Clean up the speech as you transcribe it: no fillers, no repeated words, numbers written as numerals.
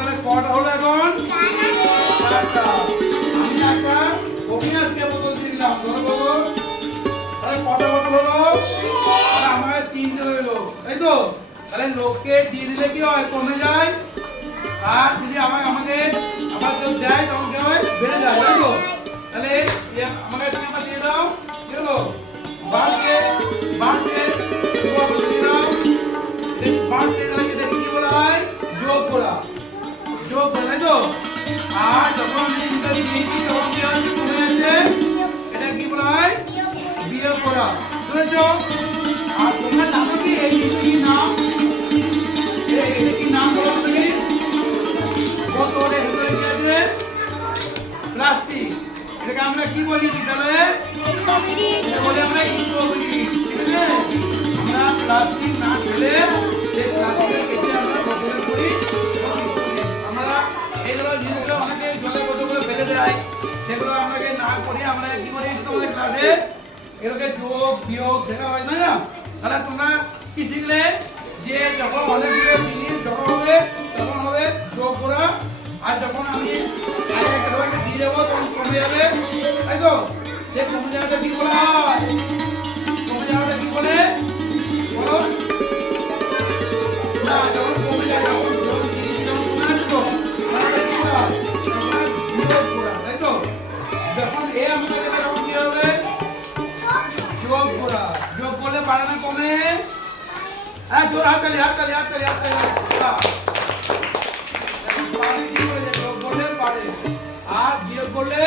তাহলে কটা হলো এখন? 4টা। আমি একটা অবিনাশকে বোতল দিয়ে দিলাম, ধরো বোতল। তাহলে কটা বোতল হলো? তাহলে আমার 3টে রইলো, তাই তো? তাহলে লোককে দিয়ে দিলে কি হয়? কমে যায়। আর যদি আমাকে আবার কেউ দেয় তখন কি হয়? বেড়ে যায়, তাই তো? তাহলে আমাকে তুমি আবার দিয়ে দাও, কি হলো? বাড়ছে দিয়ে দাও। বাড়ছে তাহলে এটাকে কি বলা হয়? যোগ করা, তাই তো? আর যখন আমি ইন্টারভিউ দিয়েছি তখন কি হয়? কমে যাচ্ছে, এটা কি বলা হয়? বিয়োগ করা, বুঝেছো? আর তোমরা জানো কি এই কি নাম? এটা কি নাম বলো তুমি? বোতলের ভিতরে কি আছে? প্লাস্টিক। এটাকে আমরা কি বলি বিদ্যালয়ে? এটা বলি আমরা ইকোগ্রিস, ঠিক আছে? আমরা প্লাস্টিক না ফেলে সেই প্লাস্টিকের কেটে আমরা বোতলে করি। আমরা এগুলো জিনিসগুলো অনেকে জলের বোতলগুলো ফেলে দেয়, সেগুলো আমাকে না করি। আমরা কি করি তোমাদের ক্লাসে এগুলোকে যোগ বিয়োগ শেখা হয় না? তাহলে তোমরা কি শিখলে? যে যখন অনেকগুলো জিনিস জড়ো হবে তখন হবে যোগ করা, আর যখন আমি সবাইকে দিয়ে দেবো তখন কমে যাবে, তাই তো? যে কমে যাওয়াটা কি বলা হয়? কমে যাওয়াটা কি বলে? বলো না, যখন কমে যায় তখন কমে আসতো তাহলে কি করা? বিয়োগ করা, তাই তো? যখন এ আমাকে দেবে তখন কি হবে? যোগ করা। যোগ করলে পারে না কমে? হ্যাঁ, জোর হাততালি। যোগ করলে পারে আর বিয়োগ করলে